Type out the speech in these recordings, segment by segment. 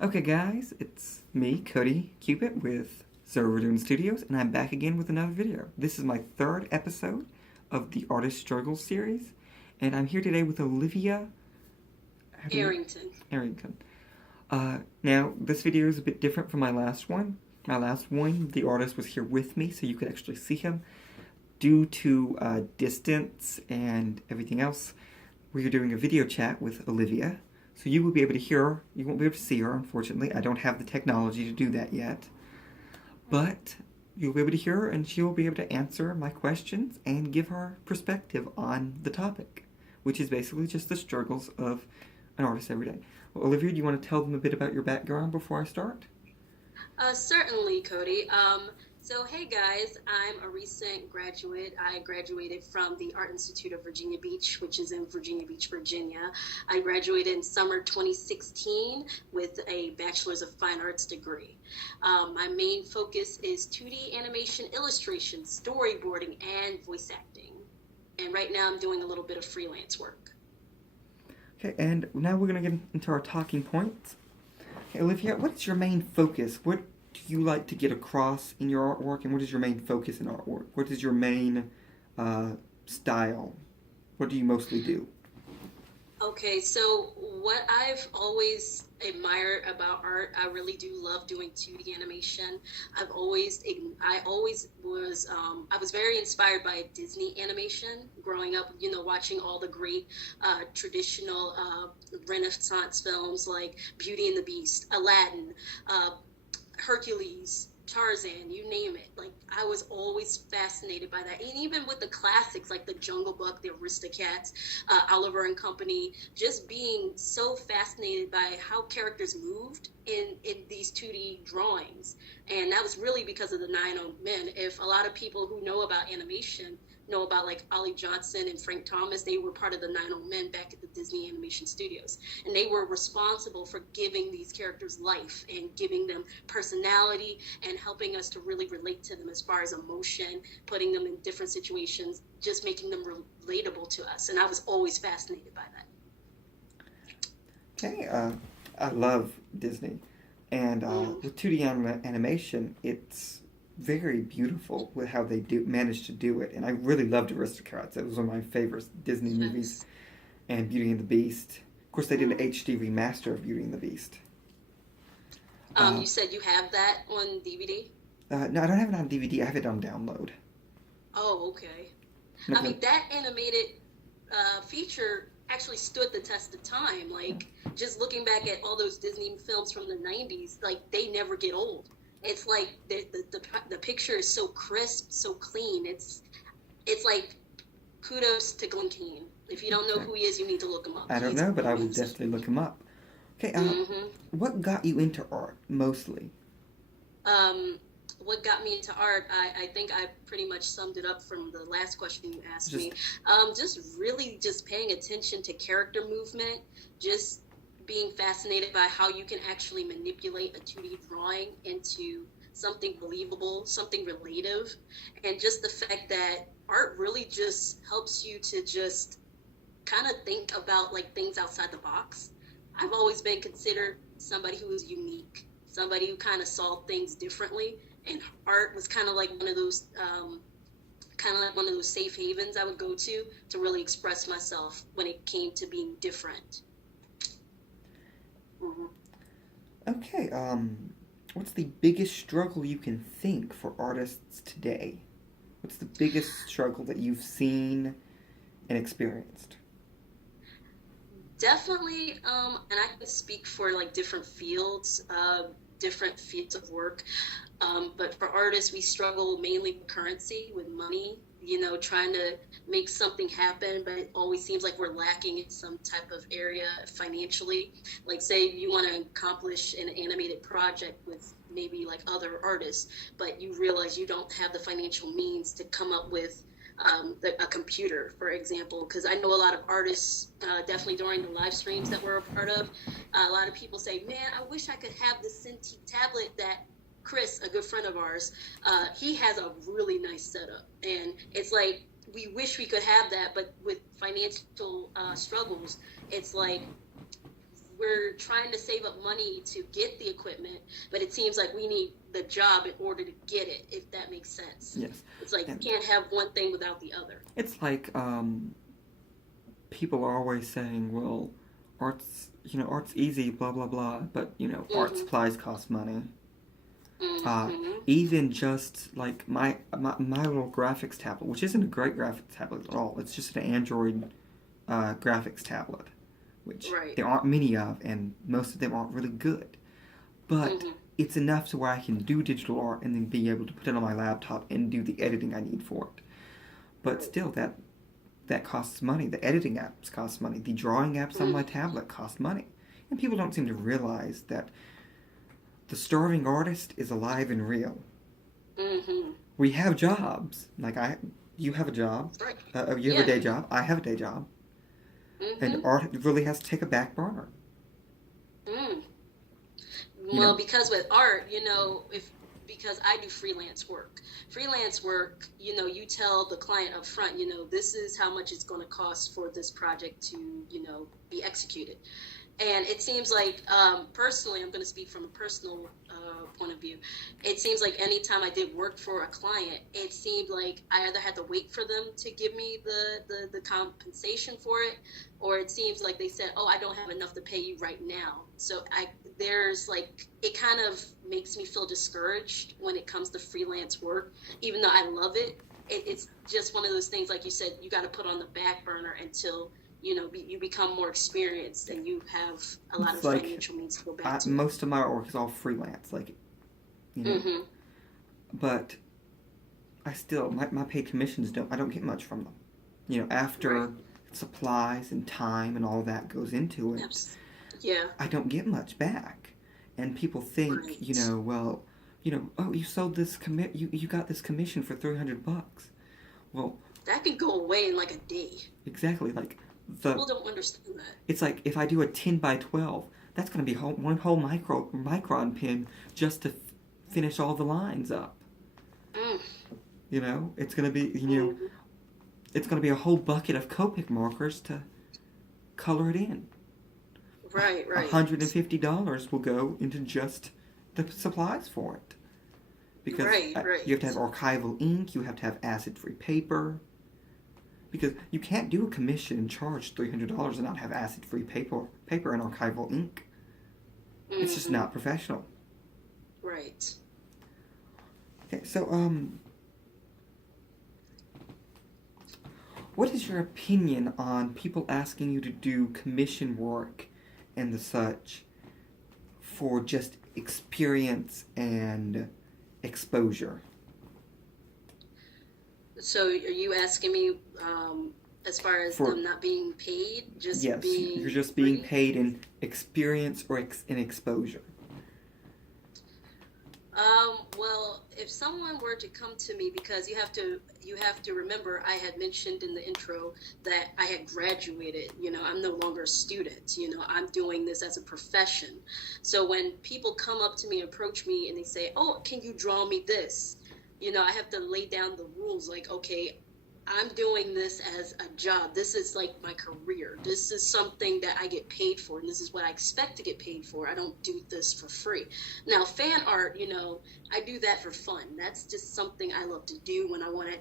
Okay, guys, it's me, Cody Cupid, with Server Studios, and I'm back again with another video. This is my third episode of the Artist Struggles series, and I'm here today with Olivia Arrington. Arrington. Now, this video is a bit different from my last one. My last one, the artist was here with me, so you could actually see him. Due to distance and everything else, we are doing a video chat with Olivia. So you will be able to hear her. You won't be able to see her, unfortunately. I don't have the technology to do that yet. But you'll be able to hear her, and she will be able to answer my questions and give her perspective on the topic, which is basically just the struggles of an artist every day. Well, Olivia, do you want to tell them a bit about your background before I start? Certainly, Cody. So, hey guys, I'm a recent graduate. I graduated from the Art Institute of Virginia Beach, which is in Virginia Beach, Virginia. I graduated in summer 2016 with a Bachelor's of Fine Arts degree. My main focus is 2D animation, illustration, storyboarding, and voice acting. And right now I'm doing a little bit of freelance work. Okay, and now we're going to get into our talking points. Okay, Olivia, what is your main focus? What do you like to get across in your artwork, and what is your main focus in artwork? What is your main style? What do you mostly do? Okay, so what I've always admired about art, I really do love doing 2D animation. I always was, I was very inspired by Disney animation growing up, watching all the great traditional Renaissance films like Beauty and the Beast, Aladdin, uh, Hercules, Tarzan, you name it. Like, I was always fascinated by that. And even with the classics like The Jungle Book, The Aristocats, Oliver and Company, just being so fascinated by how characters moved in these 2D drawings. And that was really because of the Nine Old Men. If a lot of people who know about animation know about like Ollie Johnson and Frank Thomas, they were part of the Nine Old Men back at the Disney Animation Studios. And they were responsible for giving these characters life and giving them personality and helping us to really relate to them as far as emotion, putting them in different situations, just making them relatable to us. And I was always fascinated by that. Okay, I love Disney, and Mm, with 2D animation, it's very beautiful with how they do manage to do it. And I really loved Aristocrats. It was one of my favorite Disney movies, yes. and Beauty and the Beast. Of course, they did an Mm. HD remaster of Beauty and the Beast. Uh, You said you have that on DVD? no, I don't have it on DVD. I have it on download. Oh, okay. I No, mean, that animated feature actually stood the test of time. Like, just looking back at all those Disney films from the 90s, like, they never get old. It's like the picture is so crisp, so clean. It's like kudos to Glen Keane. If you don't know okay. who he is, you need to look him up. I don't He's know, but I will amazing. definitely look him up. Okay, Hmm. what got you into art mostly? Um, what got me into art, I think I pretty much summed it up from the last question you asked Just me. Just really just paying attention to character movement, just being fascinated by how you can actually manipulate a 2D drawing into something believable, something relative, and just the fact that art really just helps you to just kind of think about like things outside the box. I've always been considered somebody who is unique, somebody who kind of saw things differently, and art was kind of like one of those safe havens I would go to really express myself when it came to being different. Hmm. Okay, what's the biggest struggle you can think for artists today? What's the biggest struggle that you've seen and experienced? Definitely, and I can speak for like different fields of work. But for artists, we struggle mainly with currency, with money, trying to make something happen, but it always seems like we're lacking in some type of area financially. Like, say you want to accomplish an animated project with maybe like other artists, but you realize you don't have the financial means to come up with a computer, for example, because I know a lot of artists, definitely during the live streams that we're a part of, a lot of people say, man, I wish I could have the Cintiq tablet that Chris, a good friend of ours, he has a really nice setup. And it's like, we wish we could have that, but with financial struggles, it's like we're trying to save up money to get the equipment, but it seems like we need the job in order to get it, if that makes sense. Yes. It's like And you can't have one thing without the other. it's like people are always saying, well, art's easy, blah blah blah, but art Mm-hmm. supplies cost money. Mm-hmm. Even just like my little graphics tablet, which isn't a great graphics tablet at all. It's just an Android graphics tablet, which Right. there aren't many of, and most of them aren't really good. But Mm-hmm. it's enough to where I can do digital art and then be able to put it on my laptop and do the editing I need for it. But still, that costs money. The editing apps cost money. The drawing apps on my tablet cost money. And people don't seem to realize that the starving artist is alive and real. Mm-hmm. We have jobs. Like you have a job. Right. You have Yeah. a day job. I have a day job. Mm-hmm. And art really has to take a back burner. Mm. You Well, know, because with art, because I do freelance work. Freelance work, you tell the client up front, this is how much it's going to cost for this project to, be executed. And it seems like, personally, I'm going to speak from a personal point of view. It seems like anytime I did work for a client, it seemed like I either had to wait for them to give me the compensation for it, or it seems like they said, oh, I don't have enough to pay you right now. So it kind of makes me feel discouraged when it comes to freelance work, even though I love it. It's just one of those things, like you said, you got to put on the back burner until you become more experienced and you have a lot it's of like financial means to go back to. most of my artwork is all freelance. Like, Mm-hmm. but I still my paid commissions I don't get much from them. After Right. supplies and time and all that goes into it, Yeah. I don't get much back. And people think, Right. well, oh, you sold this you got this commission for $300. Well, That can go away in like a day. exactly, like People don't understand that. it's like if I do a 10 by 12, that's going to be one whole micron pen just to finish all the lines up. Mm. It's going to be, Mm. it's going to be a whole bucket of Copic markers to color it in. Right. $150 will go into just the supplies for it. Because Right. you have to have archival ink, you have to have acid-free paper. Because you can't do a commission and charge $300 and not have acid-free paper and archival ink. It's just not professional. Right. Okay, so what is your opinion on people asking you to do commission work and the such for just experience and exposure? So are you asking me as far as For them not being paid, just yes, being you're just being free? paid in experience or in exposure. Well, if someone were to come to me, because you have to remember, I had mentioned in the intro that I had graduated. I'm no longer a student. I'm doing this as a profession. So when people come up to me, approach me, and they say, "Oh, can you draw me this?" I have to lay down the rules. Like, okay, I'm doing this as a job. This is like my career. This is something that I get paid for, and this is what I expect to get paid for. I don't do this for free. Now, fan art, I do that for fun. That's just something I love to do when I want to,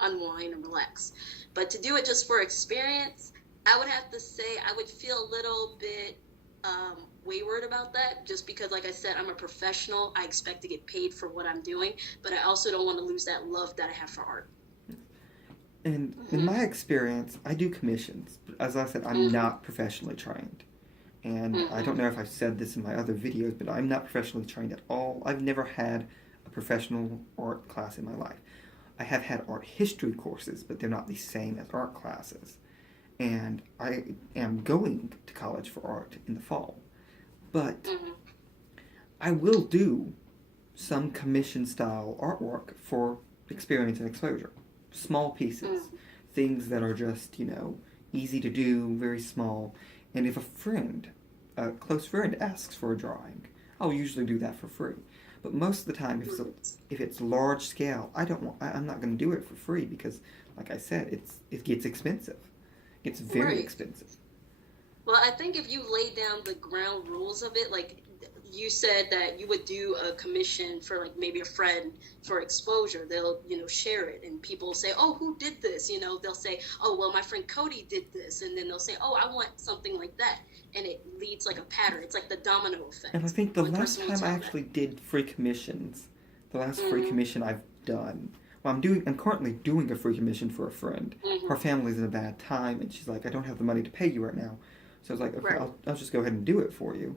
unwind and relax. But to do it just for experience, I would have to say I would feel a little bit wayward about that, just because, like I said, I'm a professional. I expect to get paid for what I'm doing, but I also don't want to lose that love that I have for art. And in my experience, I do commissions. But as I said, I'm not professionally trained. And I don't know if I've said this in my other videos, but I'm not professionally trained at all. I've never had a professional art class in my life. I have had art history courses, but they're not the same as art classes. And I am going to college for art in the fall. But I will do some commission style artwork for experience and exposure. Small pieces, things that are just, easy to do, very small. And if a close friend asks for a drawing, I'll usually do that for free. But most of the time, if it's large scale, I'm not going to do it for free because, like I said, it gets expensive. It's very Right. expensive. Well, I think if you lay down the ground rules of it, like you said that you would do a commission for like maybe a friend for exposure, they'll, share it and people say, oh, who did this? They'll say, oh, well, my friend Cody did this. And then they'll say, oh, I want something like that. And it leads like a pattern. It's like the domino effect. And I think the One last person will time I tell actually did free commissions, the last free Mm-hmm. commission I've done, well, I'm currently doing a free commission for a friend. Mm-hmm. Her family's in a bad time, and she's like, I don't have the money to pay you right now. So I was like, okay, Right. I'll just go ahead and do it for you,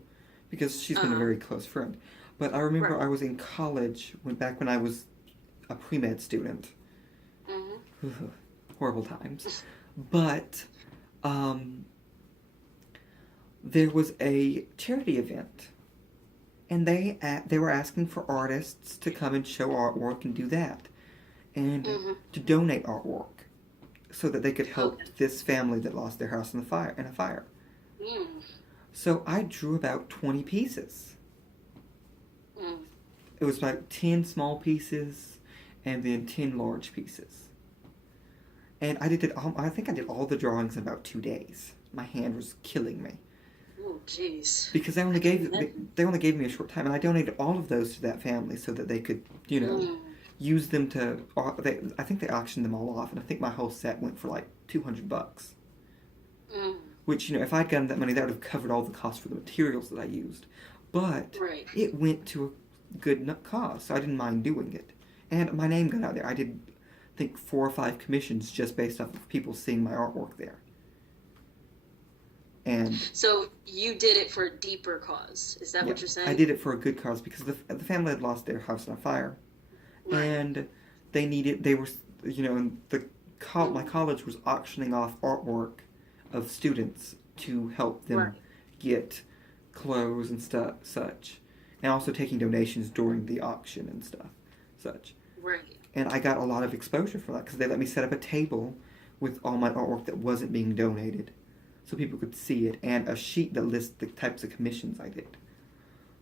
because she's been a Uh-huh. very close friend. But I remember Right. I was in college back when I was a pre-med student. Mm-hmm. Horrible times. But there was a charity event, and they were asking for artists to come and show artwork and do that, and Mm-hmm. to donate artwork, so that they could help Okay. this family that lost their house in a fire. Mm. So I drew about 20 pieces. Mm. It was about 10 small pieces and then 10 large pieces. And I think I did all the drawings in about 2 days. My hand was killing me. Oh, jeez. Because they only gave me a short time, and I donated all of those to that family so that they could, Mm. use them to. I think they auctioned them all off, and I think my whole set went for like $200. Mm. Which, if I'd gotten that money, that would have covered all the costs for the materials that I used. But Right. it went to a good cause, so I didn't mind doing it. And my name got out there. I did, I think, 4 or 5 commissions just based off of people seeing my artwork there. And So you did it for a deeper cause. Is that yeah, what you're saying? I did it for a good cause because the family had lost their house in a fire, Right. and they were, and my college was auctioning off artwork of students to help them Right. get clothes and such, and also taking donations during the auction and such. Right. And I got a lot of exposure for that because they let me set up a table with all my artwork that wasn't being donated, so people could see it, and a sheet that lists the types of commissions I did.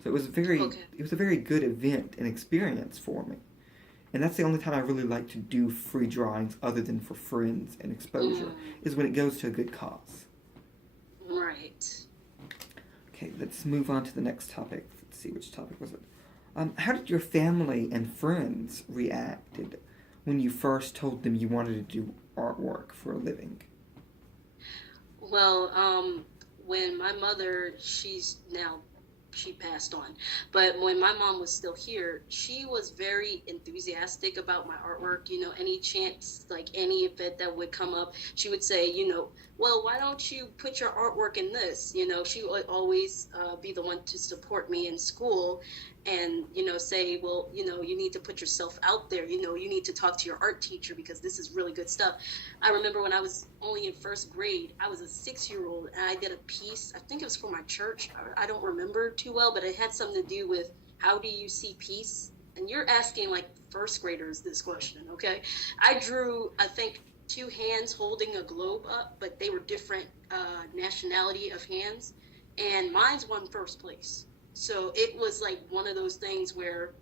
So it was Okay. a very good event and experience for me. And that's the only time I really like to do free drawings other than for friends and exposure, is when it goes to a good cause. Right. Okay, let's move on to the next topic. Let's see, which topic was it? How did your family and friends reacted when you first told them you wanted to do artwork for a living? Well, when my mother, she passed on, but when my mom was still here, she was very enthusiastic about my artwork. Any chance, like any event that would come up, she would say, well, why don't you put your artwork in this? She would always be the one to support me in school and, say, well, you need to put yourself out there. You need to talk to your art teacher because this is really good stuff. I remember when I was only in first grade, I was a 6-year-old and I did a piece. I think it was for my church. I don't remember too well, but it had something to do with how do you see peace? And you're asking like first graders this question, okay? I drew, I think, 2 hands holding a globe up, but they were different nationality of hands. And mine's won first place. So it was like one of those things where,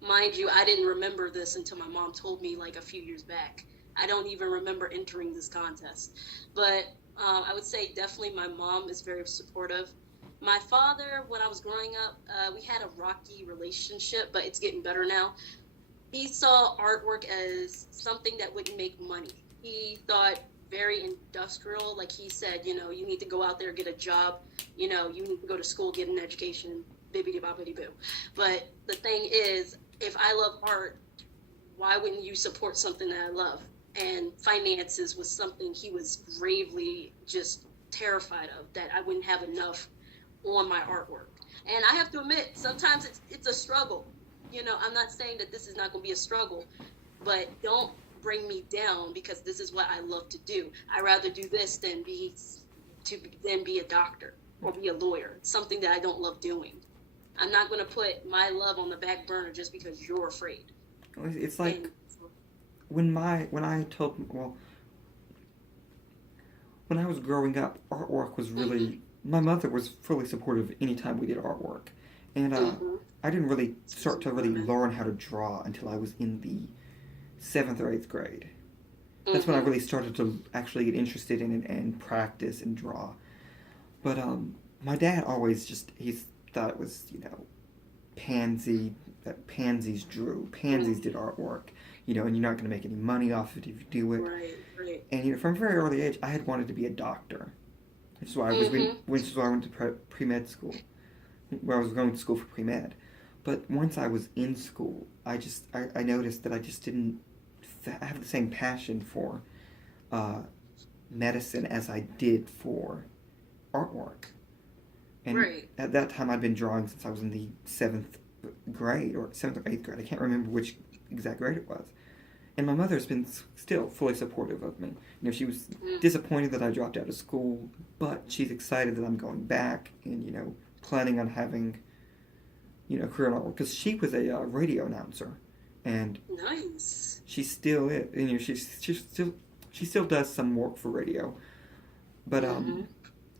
mind you, I didn't remember this until my mom told me like a few years back. I don't even remember entering this contest. But I would say definitely my mom is very supportive. My father, when I was growing up, we had a rocky relationship, but it's getting better now. He saw artwork as something that wouldn't make money. He thought very industrial. Like he said, you need to go out there, get a job. You need to go to school, get an education, bibbidi-bobbidi-boo. But the thing is, if I love art, why wouldn't you support something that I love? And finances was something he was gravely just terrified of, that I wouldn't have enough on my artwork. And I have to admit, sometimes it's a struggle. I'm not saying that this is not going to be a struggle, but don't bring me down because this is what I love to do. I'd rather do this than be a doctor or be a lawyer. It's something that I don't love doing. I'm not going to put my love on the back burner just because you're afraid. It's like when I was growing up, artwork was really, my mother was fully supportive anytime we did artwork. And I didn't really start to really learn how to draw until I was in the 7th or 8th grade. That's when I really started to actually get interested in it and practice and draw. But my dad always he thought it was, that pansies drew. Pansies did artwork, and you're not going to make any money off it if you do it. Right, right. And from a very early age, I had wanted to be a doctor, which is why which is why I went to pre-med school, where I was going to school for pre-med. But once I was in school, I noticed that I just didn't have the same passion for medicine as I did for artwork. And right. At that time, I'd been drawing since I was in the 7th grade, or 7th or 8th grade. I can't remember which exact grade it was. And my mother's been still fully supportive of me. She was disappointed that I dropped out of school, but she's excited that I'm going back and, planning on having, a career in artwork. Because she was a radio announcer. And nice. She still is. She still does some work for radio. But,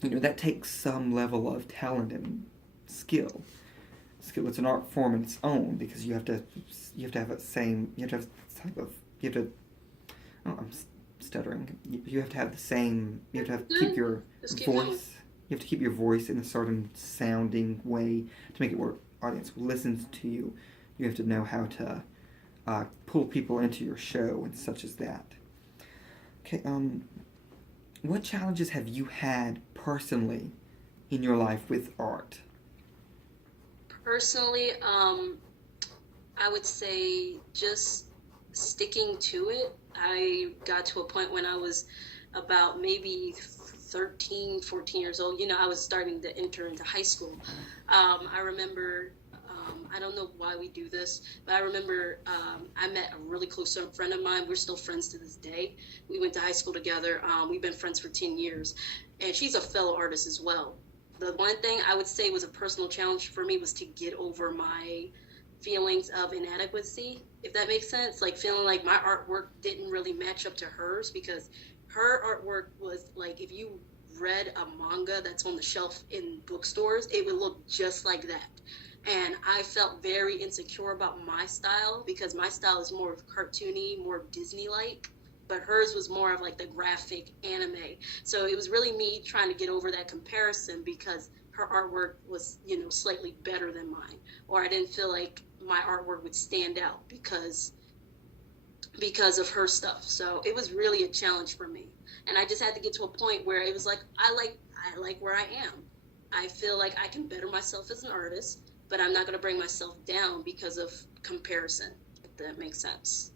that takes some level of talent and skill. It's an art form in its own, because you have to have the same. You have to. Oh, I'm stuttering. You have to have the same. You have to keep your voice. You have to keep your voice in a certain sounding way to make it where audience listens to you. You have to know how to pull people into your show and such as that. Okay. What challenges have you had personally in your life with art? Personally, I would say just sticking to it. I got to a point when I was about maybe 13, 14 years old. I was starting to enter into high school. I remember, I don't know why we do this, but I remember I met a really close friend of mine. We're still friends to this day. We went to high school together. We've been friends for 10 years. And she's a fellow artist as well. The one thing I would say was a personal challenge for me was to get over my feelings of inadequacy, if that makes sense. Like feeling like my artwork didn't really match up to hers, because her artwork was like, if you read a manga that's on the shelf in bookstores, it would look just like that. And I felt very insecure about my style, because my style is more cartoony, more Disney-like. But hers was more of like the graphic anime. So it was really me trying to get over that comparison, because her artwork was, slightly better than mine. Or I didn't feel like my artwork would stand out because of her stuff. So it was really a challenge for me. And I just had to get to a point where it was like, I like where I am. I feel like I can better myself as an artist, but I'm not going to bring myself down because of comparison, if that makes sense.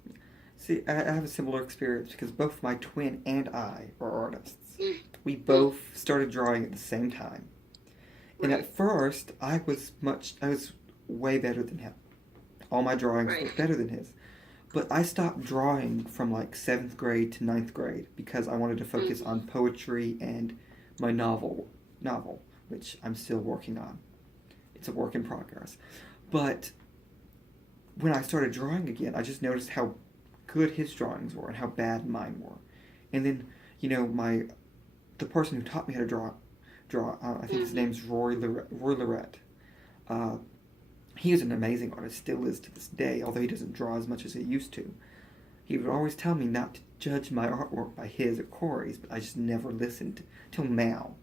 See, I have a similar experience, because both my twin and I are artists. We both started drawing at the same time. And at first, I was way better than him. All my drawings were better than his. But I stopped drawing from like 7th grade to 9th grade, because I wanted to focus on poetry and my novel, which I'm still working on. It's a work in progress. But when I started drawing again, I just noticed how good his drawings were and how bad mine were. And then, the person who taught me how to draw, I think his name's Roy Lorette. He is an amazing artist, still is to this day, although he doesn't draw as much as he used to. He would always tell me not to judge my artwork by his or Corey's, but I just never listened till now.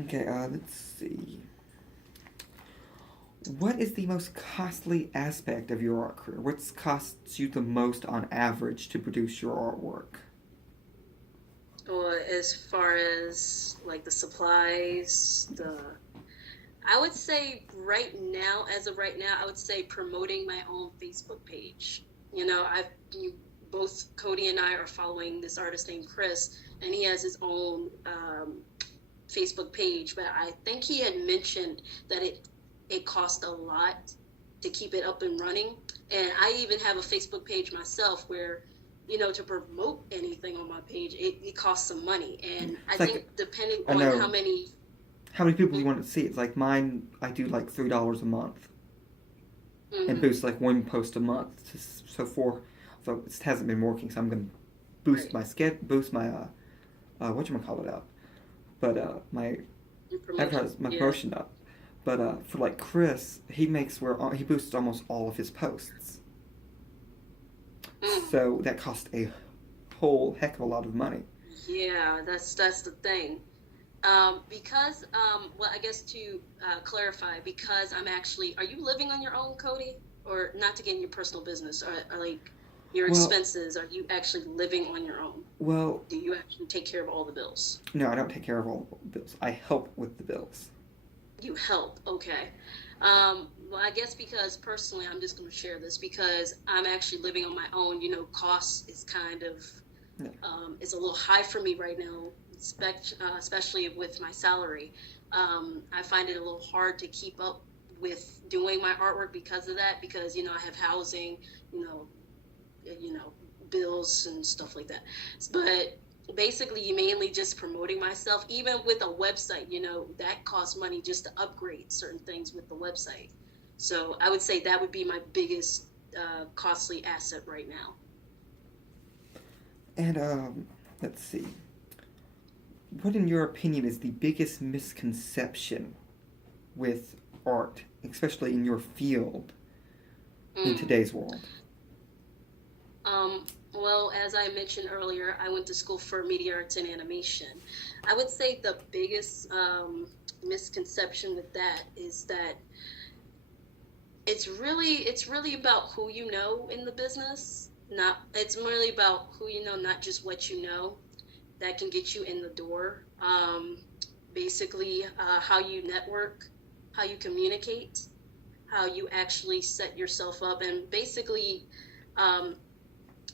Okay, let's see. What is the most costly aspect of your art career? What costs you the most on average to produce your artwork? Or as far as like the supplies, I would say as of right now, I would say promoting my own Facebook page. Both Cody and I are following this artist named Chris, and he has his own Facebook page, but I think he had mentioned that it cost a lot to keep it up and running. And I even have a Facebook page myself where, to promote anything on my page, it costs some money. And I think depending on how many people you want to see. It's like mine, I do like $3 a month and boost like one post a month. So it hasn't been working, so I'm going to boost my whatchamacallit up. But my promotion up. But for like Chris, he boosts almost all of his posts. So that costs a whole heck of a lot of money. Yeah, that's the thing. Well, I guess to clarify, because I'm actually, are you living on your own, Cody? Or not to get in your personal business, or like your Well, expenses, are you actually living on your own? well, Do you actually take care of all the bills? no, I don't take care of all the bills. I help with the bills. You help, okay. Well, I guess because personally, I'm just going to share this because I'm actually living on my own. Cost is kind of Yeah. it's a little high for me right now, especially with my salary. I find it a little hard to keep up with doing my artwork because of that. Because I have housing, you know, you know, bills and stuff like that. But basically, you mainly just promoting myself. Even with a website, that costs money just to upgrade certain things with the website. So I would say that would be my biggest costly asset right now. And let's see. What, in your opinion, is the biggest misconception with art, especially in your field, in Mm. today's world? Well, as I mentioned earlier, I went to school for media arts and animation. I would say the biggest misconception with that is that it's really about who you know in the business. Not It's really about who you know, not just what you know. That can get you in the door. Basically, how you network, how you communicate, how you actually set yourself up, and basically, um,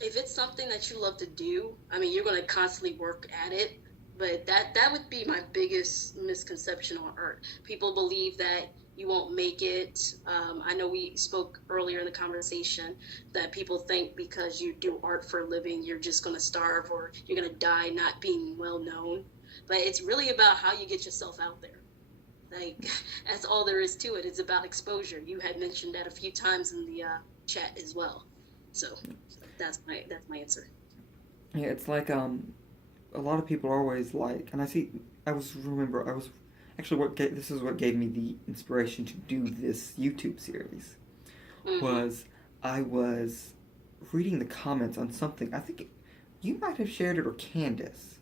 if it's something that you love to do, I mean, you're going to constantly work at it. But that would be my biggest misconception on art. People believe that you won't make it. I know we spoke earlier in the conversation that people think because you do art for a living, you're just going to starve or you're going to die not being well known. But it's really about how you get yourself out there. Like, that's all there is to it. It's about exposure. You had mentioned that a few times in the chat as well. So that's my answer. Yeah, it's like a lot of people are always like, and I was actually this is what gave me the inspiration to do this YouTube series. Hmm. Was I was reading the comments on something. I think you might have shared it, or Candace,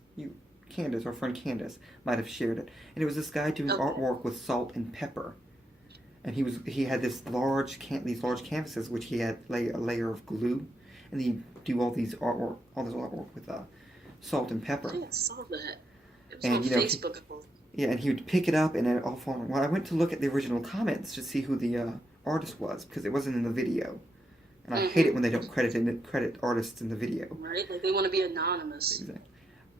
our friend Candace, might have shared it. And it was this guy doing Okay. artwork with salt and pepper. And he had these large canvases which he had lay a layer of glue, and he do all this artwork with salt and I pepper. think I saw that. It was on And Facebook. yeah, and he would pick it up and then it all fall. Well, I went to look at the original comments to see who the artist was because it wasn't in the video, and I hate Mm-hmm. it when they don't credit artists in the video. Right? Like they want to be anonymous. Exactly.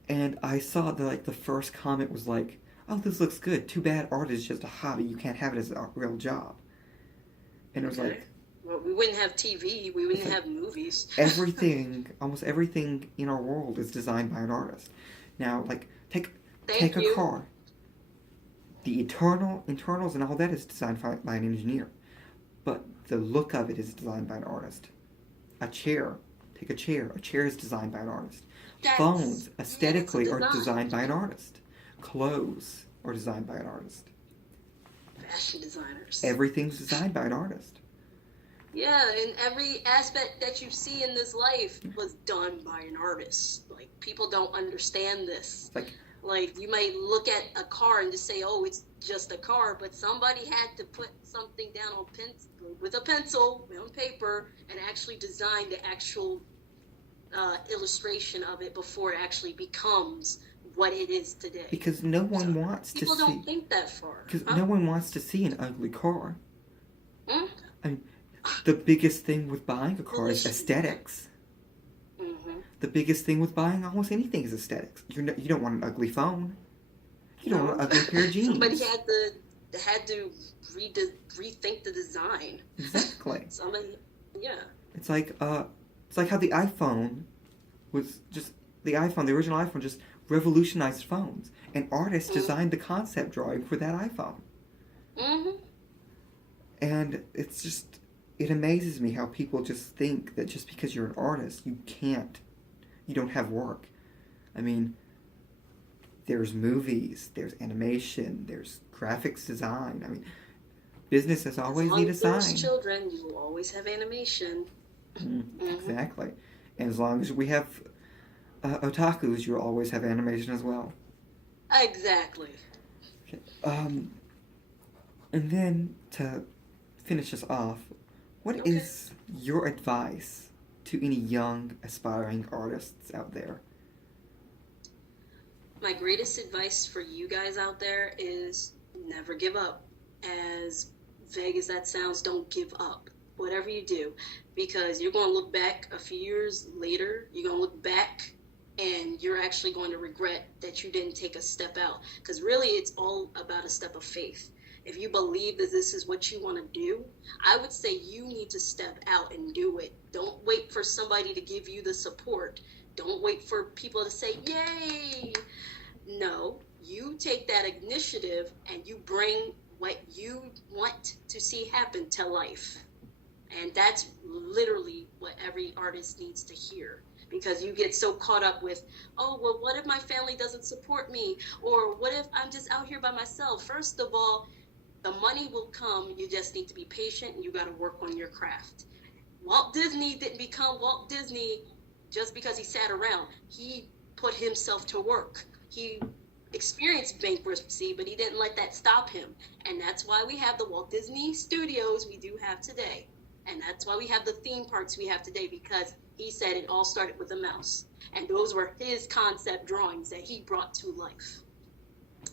And I saw the first comment was like, "Oh, this looks good. Too bad art is just a hobby. You can't have it as a real job." And it was Okay. like, Well, we wouldn't have TV. We it's wouldn't like have movies. almost everything in our world is designed by an artist. Now, like take Thank a you. car. The internals and all that is designed by an engineer, but the look of it is designed by an artist. A chair, take a chair. A chair is designed by an artist. Phones, Yeah, that's a aesthetically, are design. designed by an artist. Clothes are designed by an artist. Fashion designers. Everything's designed by an artist. Yeah, and every aspect that you see in this life was done by an artist. Like people don't understand this. It's like, Like you might look at a car and just say, "Oh, it's just a car," but somebody had to put something down on with a pencil on paper and actually design the actual illustration of it before it actually becomes what it is today. because no So one wants to people see, don't think that far, because huh? no one wants to see an ugly car. Hmm? I mean, the biggest thing with buying a car is Delicious. aesthetics. Hmm. The biggest thing with buying almost anything is aesthetics. You don't want an ugly phone. You don't want No, an ugly pair of somebody jeans. had to rethink the design. Exactly. Somebody, yeah. It's like how the iPhone was just the original iPhone just revolutionized phones. An artist Mm-hmm. designed the concept drawing for that iPhone. Mm-hmm. And it amazes me how people just think that just because you're an artist, you don't have work. I mean, there's movies, there's animation, there's graphics design. I mean, businesses As always long need a as there's sign. children, you will always have animation. Mm, Hmm. exactly. And as long as we have Otakus, you'll always have animation as well. Exactly. Okay. And then to finish us off, what Okay. is your advice to any young aspiring artists out there? My greatest advice for you guys out there is never give up. As vague as that sounds, don't give up. Whatever you do, because you're going to look back a few years later, you're going to look back and you're actually going to regret that you didn't take a step out. Because really, it's all about a step of faith. If you believe that this is what you want to do, I would say you need to step out and do it. Don't wait for somebody to give you the support. Don't wait for people to say, yay. No, you take that initiative and you bring what you want to see happen to life. And that's literally what every artist needs to hear. Because you get so caught up with, oh, well, what if my family doesn't support me? Or what if I'm just out here by myself? First of all, the money will come. You just need to be patient and you got to work on your craft. Walt Disney didn't become Walt Disney just because he sat around. He put himself to work. He experienced bankruptcy, but he didn't let that stop him. And that's why we have the Walt Disney Studios we do have today. And that's why we have the theme parks we have today, because he said it all started with a mouse. And those were his concept drawings that he brought to life.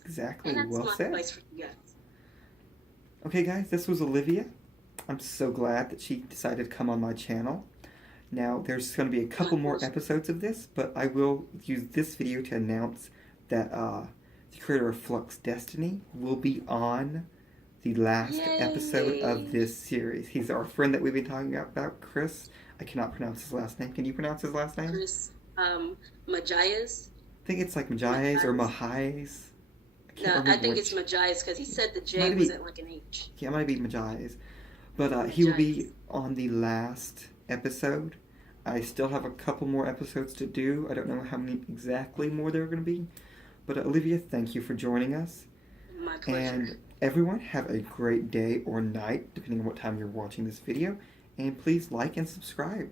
Exactly, And that's well my said. advice for you guys. Okay, guys, this was Olivia. I'm so glad that she decided to come on my channel. Now, there's going to be a couple more episodes of this, but I will use this video to announce that the creator of Flux Destiny will be on the last episode of this series. He's our friend that we've been talking about, Chris. I cannot pronounce his last name. Can you pronounce his last name? Chris Majias. I think it's like Majias or Mahais. No, I think it's Majias because he said the J wasn't like an H. Yeah, it might be Majias. But he will be on the last episode. I still have a couple more episodes to do. I don't know how many exactly more there are going to be. But Olivia, thank you for joining us. My pleasure. And everyone, have a great day or night, depending on what time you're watching this video. And please like and subscribe.